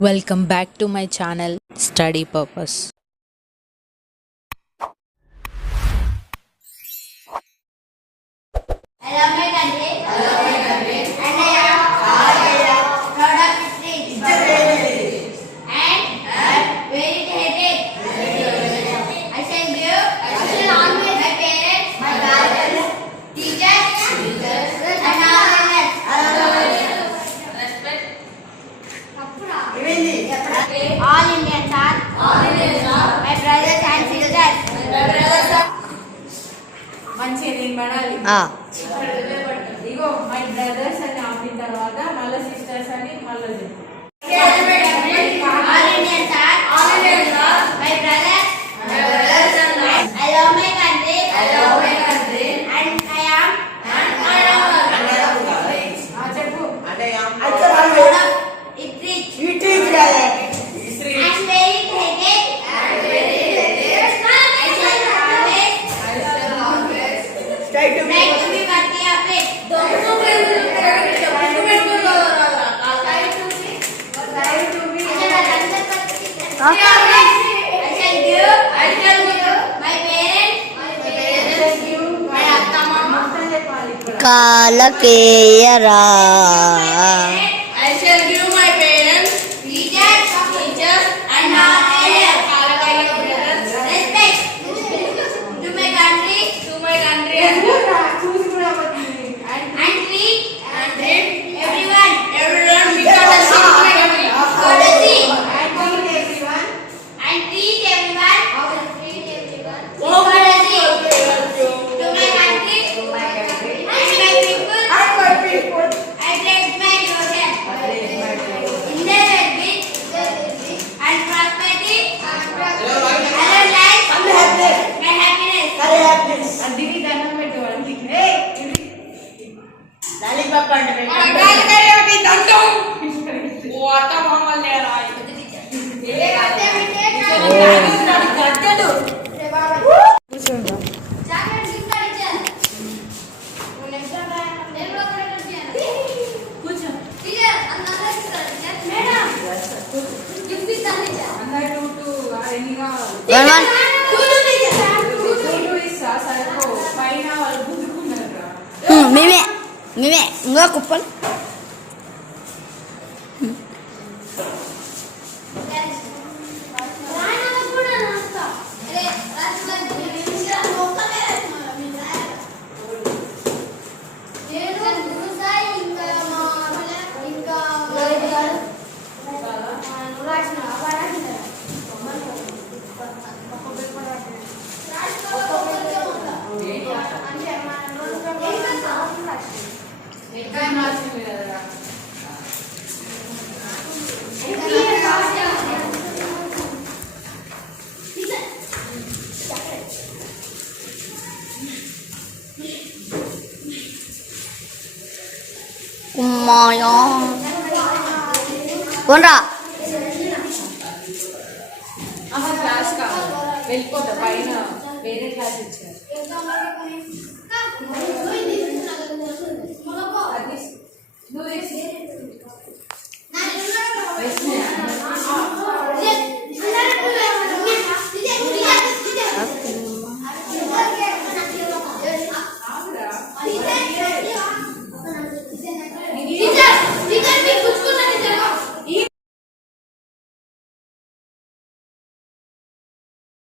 Welcome back to my channel Study Purpose. Hello my country. Hello my country. And I am proud of history. And very hated. I shall honor my parents, my teachers, and all Indians are my brothers and sisters. మంచిగా నేను పడాలి ఇగో my brothers అని ఆపిన తర్వాత మళ్ళీ sisters అని మళ్ళీ చెప్పు All Indians are my brothers. I love my country. And I am చెప్పు proud of it and very hated. I shall always try to be worthy of it. I shall give my parents, my Attama, కాలకేయరా I shall give my parents, teachers, and all elders. Respect to my country, and treat everyone because of courtesy. And treat everyone courtesy to my country and my people. I pledge my devotion in their well-being and prosperity, and life, my happiness. అదికి దండం పెట్టుకోవాలి పైన వాళ్ళు గుద్దుకున్నారు మేమే ఇంకా కుప్పలు కుమ్మాయా కొనరా class కావాలి వెళ్ళిపోతా పైన వేరే క్లాస్ ఇచ్చారు అది నువ్వు